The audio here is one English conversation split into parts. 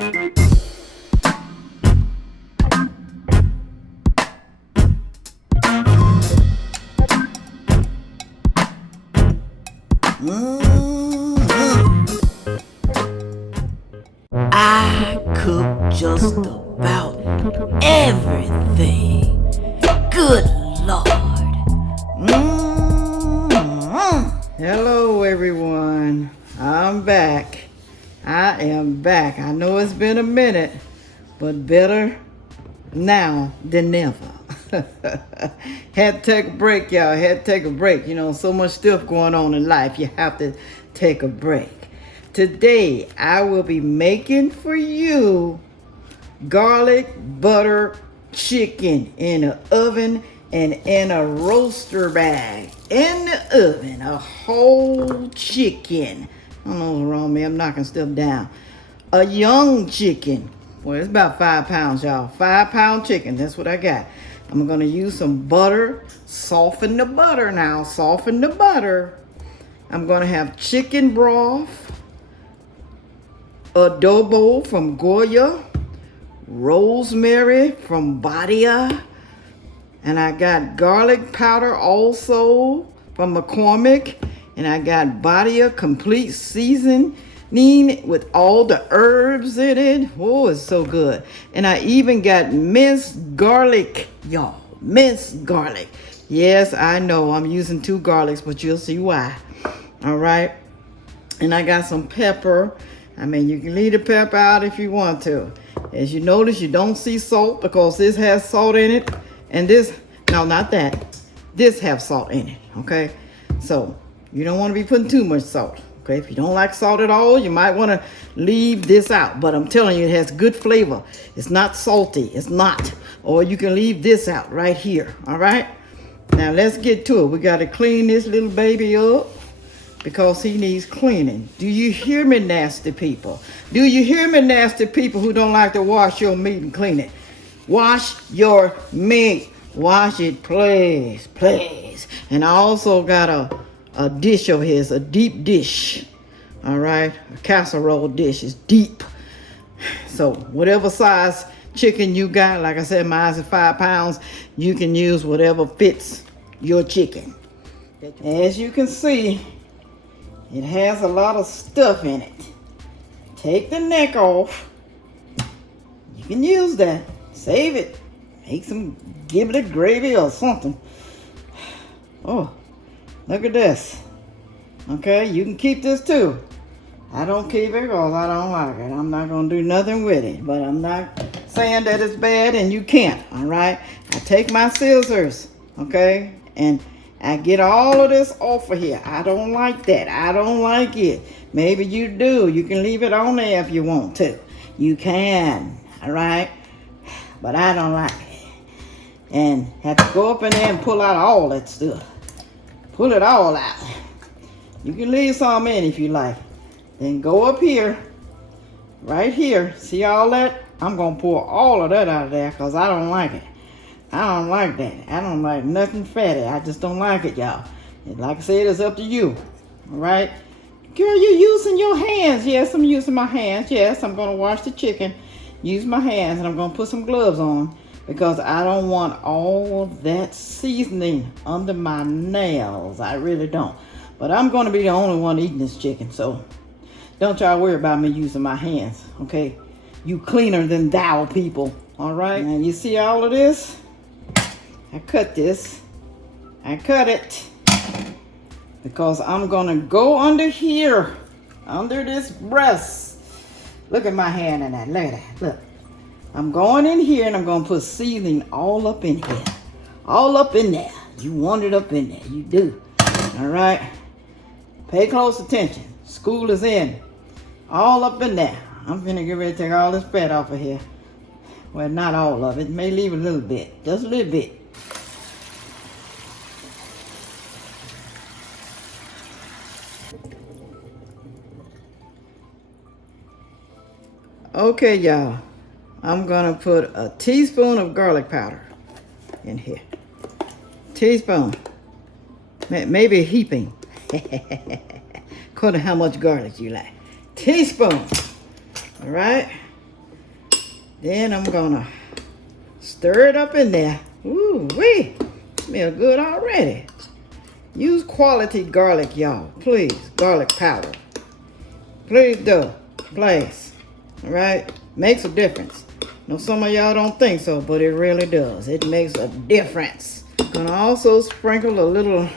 I cook just about everything. Good Lord. Hello everyone, I'm back. I am back. I know it's been a minute, but better now than never. Had to take a break, y'all. Had to take a break. You know, so much stuff going on in life. You have to take a break. Today, I will be making for you garlic butter chicken in an oven and in a roaster bag. In the oven, a whole chicken. I don't know what's wrong with me. I'm knocking stuff down. A young chicken. Well, it's about 5 pounds, y'all. 5-pound chicken. That's what I got. I'm going to use some butter. Soften the butter now. Soften the butter. I'm going to have chicken broth. Adobo from Goya. Rosemary from Badia. And I got garlic powder also from McCormick. And I got Badia complete seasoning with all the herbs in it. Oh, it's so good. And I even got minced garlic, y'all. Minced garlic. Yes, I know I'm using 2 garlics, but you'll see why. All right. And I got some pepper. I mean, you can leave the pepper out if you want to. As you notice, you don't see salt because this has salt in it. And this, no, not that. This have salt in it, okay? So, you don't want to be putting too much salt, okay? If you don't like salt at all, you might want to leave this out. But I'm telling you, it has good flavor. It's not salty. It's not. Or you can leave this out right here, all right? Now, let's get to it. We got to clean this little baby up, because he needs cleaning. Do you hear me, nasty people? Do you hear me, nasty people who don't like to wash your meat and clean it? Wash your meat. Wash it, please, please. And I also got a dish over here. It's a deep dish. All right? A casserole dish. It's deep. So whatever size chicken you got, like I said, mine is 5 pounds. You can use whatever fits your chicken. As you can see, it has a lot of stuff in it. Take the neck off. You can use that. Save it. Make some giblet gravy or something. Oh, look at this. Okay, you can keep this too. I don't keep it because I don't like it. I'm not going to do nothing with it. But I'm not saying that it's bad and you can't. All right. I take my scissors. Okay. And I get all of this off of here. I don't like that. I don't like it. Maybe you do. You can leave it on there if you want to. You can. All right. But I don't like it. And have to go up in there and pull out all that stuff. Pull it all out. You can leave some in if you like. Then go up here. Right here. See all that? I'm going to pull all of that out of there because I don't like it. I don't like that. I don't like nothing fatty. I just don't like it, y'all. And like I said, it's up to you. All right? Girl, you're using your hands. Yes, I'm using my hands. Yes, I'm going to wash the chicken. Use my hands, and I'm going to put some gloves on because I don't want all of that seasoning under my nails. I really don't. But I'm going to be the only one eating this chicken, so don't y'all worry about me using my hands, okay? You cleaner than thou people, all right? Now, you see all of this? I cut this. I cut it because I'm gonna go under here, under this breast. Look at my hand in that. Look at that. Look. I'm going in here and I'm gonna put seasoning all up in here. All up in there. You want it up in there. You do. All right. Pay close attention. School is in. All up in there. I'm gonna get ready to take all this fat off of here. Well, not all of it. May leave a little bit. Just a little bit. Okay, y'all. I'm gonna put a teaspoon of garlic powder in here. Teaspoon. Maybe a heaping. According to how much garlic you like. Teaspoon. All right. Then I'm gonna stir it up in there. Ooh wee, smell good already. Use quality garlic, y'all. Please, garlic powder. Please do, please. All right, makes a difference. I know some of y'all don't think so, but it really does. It makes a difference. Gonna also sprinkle a little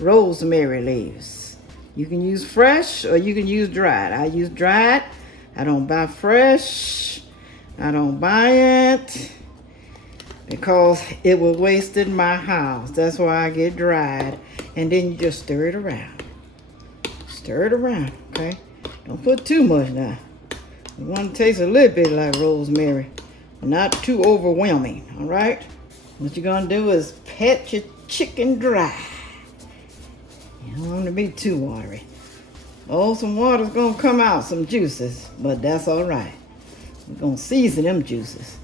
rosemary leaves. You can use fresh or you can use dried. I use dried. I don't buy fresh. I don't buy it because it was wasted in my house. That's why I get dried. And then you just stir it around. Stir it around, okay? Don't put too much now. You want to taste a little bit like rosemary, but not too overwhelming, all right? What you're gonna do is pat your chicken dry. You don't want it to be too watery. Oh, some water's gonna come out, some juices, but that's all right. We're gonna season them juices.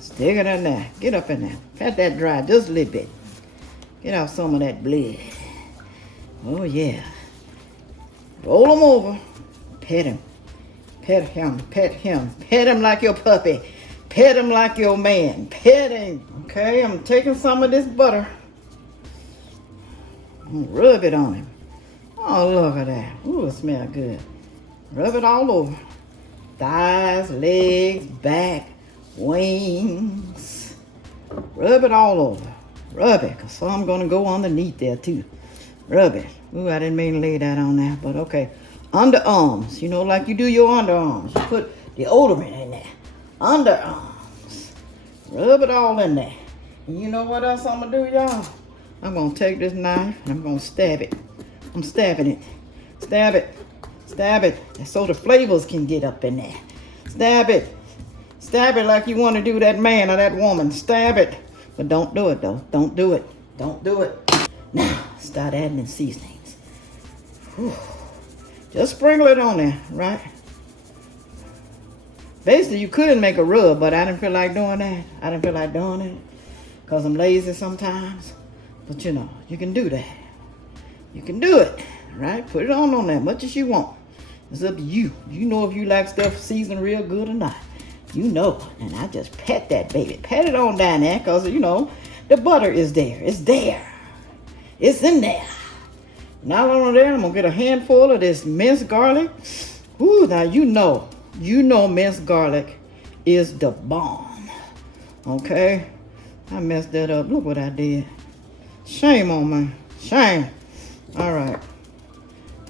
Stick it in there. Get up in there. Pat that dry just a little bit. Get out some of that blood. Oh yeah. Roll him over. Pet him. Pet him. Pet him. Pet him like your puppy. Pet him like your man. Pet him. Okay, I'm taking some of this butter. I'm gonna rub it on him. Oh, look at that. Ooh, it smells good. Rub it all over. Thighs, legs, back, wings. Rub it all over. Rub it, because some gonna go underneath there too. Rub it. Ooh, I didn't mean to lay that on there, but okay. Underarms, you know, like you do your underarms. You put deodorant in there. Underarms. Rub it all in there. And you know what else I'm gonna do, y'all? I'm gonna take this knife and I'm gonna stab it. I'm stabbing it. Stab it. Stab it. So the flavors can get up in there. Stab it. Stab it like you want to do that man or that woman. Stab it. But don't do it though. Don't do it. Don't do it. Now, start adding in seasonings. Whew. Just sprinkle it on there, right? Basically, you could make a rub, but I didn't feel like doing that. I didn't feel like doing it because I'm lazy sometimes. But you know, you can do that. You can do it, right? Put it on there, much as you want. It's up to you. You know if you like stuff seasoned real good or not. You know. And I just pat that baby. Pat it on down there because, you know, the butter is there. It's there. It's in there. Now on there, I'm going to get a handful of this minced garlic. Ooh, now you know minced garlic is the bomb. Okay? I messed that up. Look what I did. Shame on me. Shame. All right.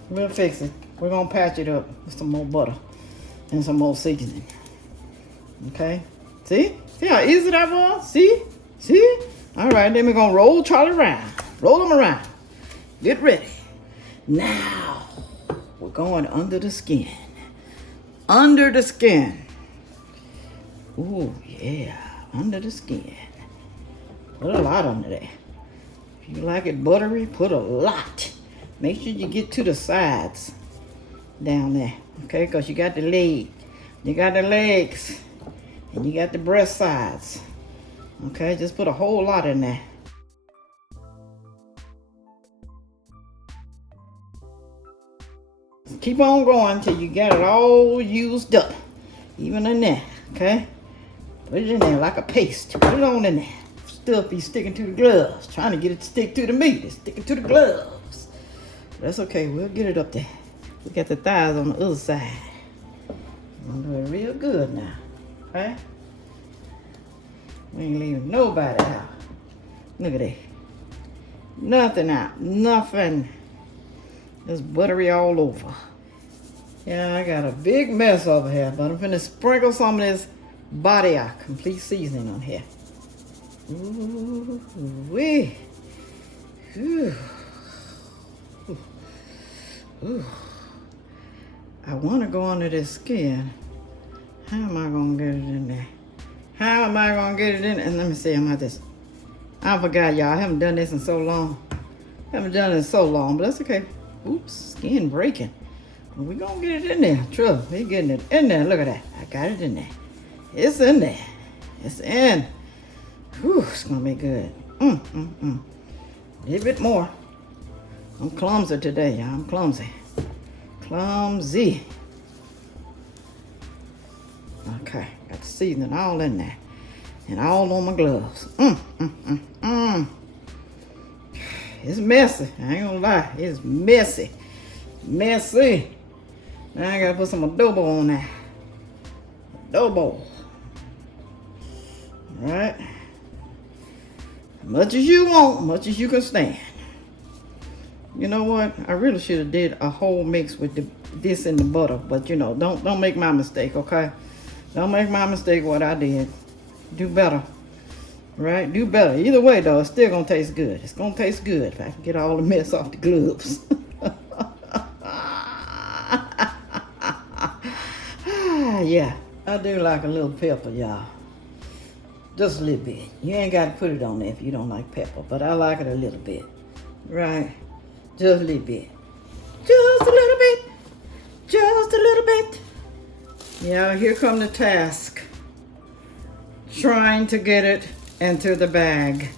We'll fix it. We're going to patch it up with some more butter and some more seasoning. Okay? See? See how easy that was? See? See? All right, then we're going to roll Charlie around. Roll him around. Get ready. Now, we're going under the skin. Under the skin. Ooh, yeah. Under the skin. Put a lot under there. If you like it buttery, put a lot. Make sure you get to the sides down there. Okay, because you got the leg. You got the legs. And you got the breast sides. Okay, just put a whole lot in there. Keep on going till you got it all used up. Even in there, okay? Put it in there like a paste. Put it on in there. Still be sticking to the gloves. Trying to get it to stick to the meat. It's sticking to the gloves. That's okay, we'll get it up there. We got the thighs on the other side. I'm gonna do it real good now, okay? We ain't leaving nobody out. Look at that. Nothing out, nothing. Just buttery all over. Yeah, I got a big mess over here, but I'm finna sprinkle some of this Badia complete seasoning on here. Ooh, wee. Ooh. Ooh. I want to go under this skin. How am I gonna get it in there? How am I gonna get it in? And let me see, I'm at this. I forgot, y'all. I haven't done this in so long. Haven't done it in so long, but that's okay. Oops, skin breaking. We're gonna get it in there. Trust me, getting it in there. Look at that. I got it in there. It's in there. It's in. Whew, it's gonna be good. A little bit more. I'm clumsy today, y'all. I'm clumsy. Clumsy. Okay, got the seasoning all in there. And all on my gloves. It's messy. I ain't gonna lie. It's messy. Messy. Now I gotta put some adobo on there. Adobo. Alright. Much as you want, much as you can stand. You know what? I really should have did a whole mix with this and the butter. But you know, don't make my mistake, okay? Don't make my mistake what I did. Do better. Right? Do better. Either way though, it's still gonna taste good. It's gonna taste good if I can get all the mess off the gloves. Yeah, I do like a little pepper, y'all. Just a little bit. You ain't got to put it on there if you don't like pepper, but I like it a little bit. Right? Just a little bit. Just a little bit. Just a little bit. Yeah, here come the task. Trying to get it into the bag.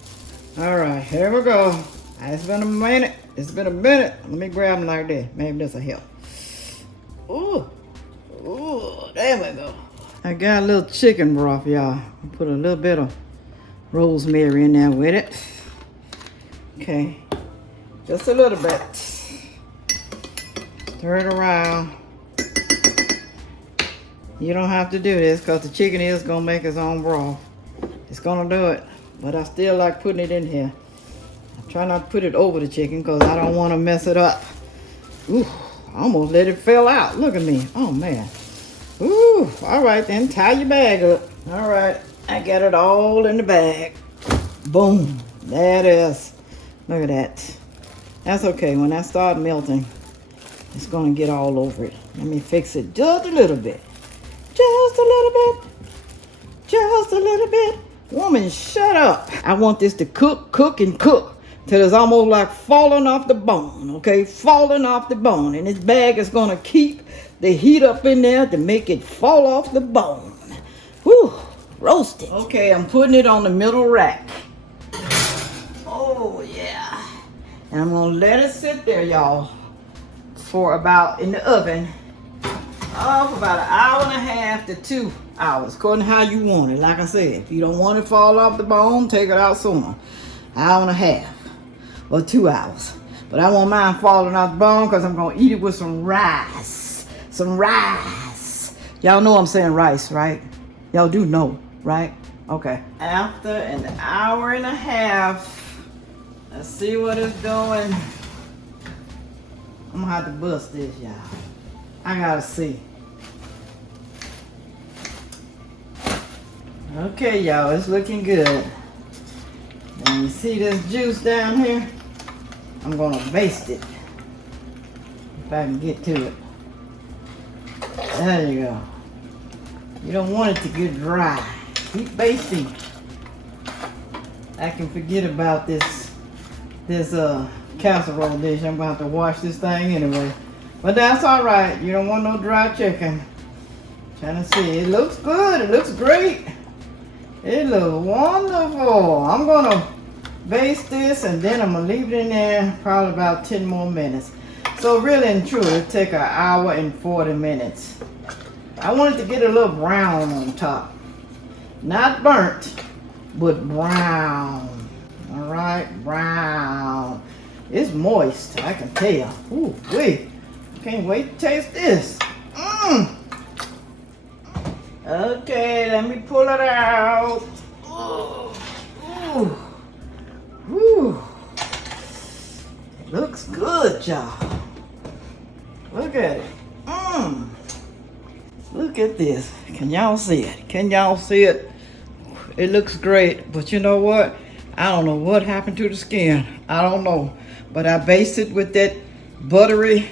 All right, here we go. It's been a minute. It's been a minute. Let me grab them like that. Maybe this will help. Ooh. Ooh, there we go. I got a little chicken broth, y'all. Put a little bit of rosemary in there with it. Okay. Just a little bit. Stir it around. You don't have to do this because the chicken is going to make its own broth. It's going to do it. But I still like putting it in here. I try not to put it over the chicken because I don't want to mess it up. Ooh, I almost let it fall out. Look at me. Oh, man. Ooh, all right then. Tie your bag up. All right. I got it all in the bag. Boom. There it is. Look at that. That's okay. When that starts melting, it's going to get all over it. Let me fix it just a little bit. Just a little bit. Just a little bit. Woman, shut up. I want this to cook, cook, and cook till it's almost like falling off the bone, okay? Falling off the bone. And this bag is going to keep the heat up in there to make it fall off the bone. Whew, roast it. Okay, I'm putting it on the middle rack. Oh, yeah. And I'm going to let it sit there, y'all, for about, in the oven, for about an hour and a half to 2 hours, according to how you want it. Like I said, if you don't want it to fall off the bone, take it out sooner. Hour and a half or 2 hours. But I want mine falling off the bone because I'm going to eat it with some rice. Some rice. Y'all know I'm saying rice, right? Y'all do know, right? Okay. After an hour and a half, let's see what it's doing. I'm going to have to bust this, y'all. I got to see. Okay, y'all, it's looking good. And you see this juice down here? I'm going to baste it. If I can get to it. There you go. You don't want it to get dry. Keep basting. I can forget about this casserole dish. I'm going to have to wash this thing anyway. But that's all right. You don't want no dry chicken. Trying to see. It looks good. It looks great. It looks wonderful. I'm going to baste this and then I'm going to leave it in there probably about 10 more minutes. So really and truly, it'll take an hour and 40 minutes. I want it to get a little brown on top. Not burnt, but brown. All right, brown. It's moist, I can tell. Ooh, wait. Can't wait to taste this. Okay, let me pull it out. Ooh. Ooh. Looks good, y'all. Look at it. Look at this. Can y'all see it? Can y'all see it? It looks great, but you know what? I don't know what happened to the skin. I don't know. But I basted with that buttery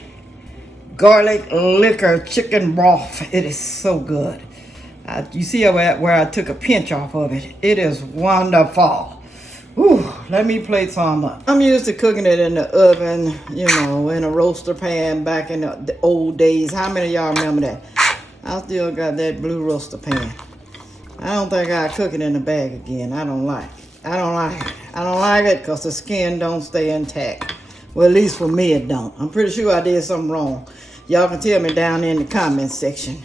garlic liquor chicken broth. It is so good. You see where I took a pinch off of it. It is wonderful. Whew, let me plate some up. I'm used to cooking it in the oven, you know, in a roaster pan back in the old days. How many of y'all remember that? I still got that blue roaster pan. I don't think I'll cook it in the bag again. I don't like it. I don't like it because the skin don't stay intact. Well, at least for me it don't. I'm pretty sure I did something wrong. Y'all can tell me down in the comment section.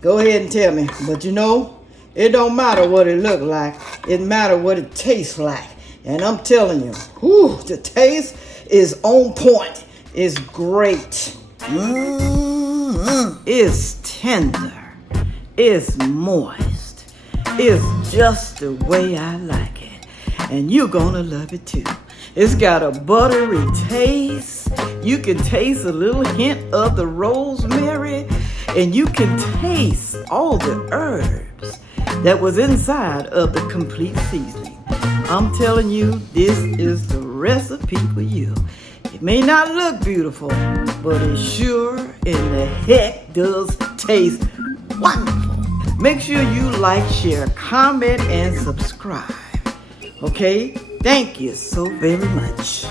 Go ahead and tell me. But you know, it don't matter what it look like. It matter what it tastes like. And I'm telling you, whew, the taste is on point. It's great. It's tender. It's moist. It's just the way I like it. And you're gonna love it too. It's got a buttery taste. You can taste a little hint of the rosemary, and you can taste all the herbs that was inside of the complete seasoning. I'm telling you, this is the recipe for you. It may not look beautiful, but it sure in the heck does taste wonderful. Make sure you like, share, comment, and subscribe. Okay? Thank you so very much.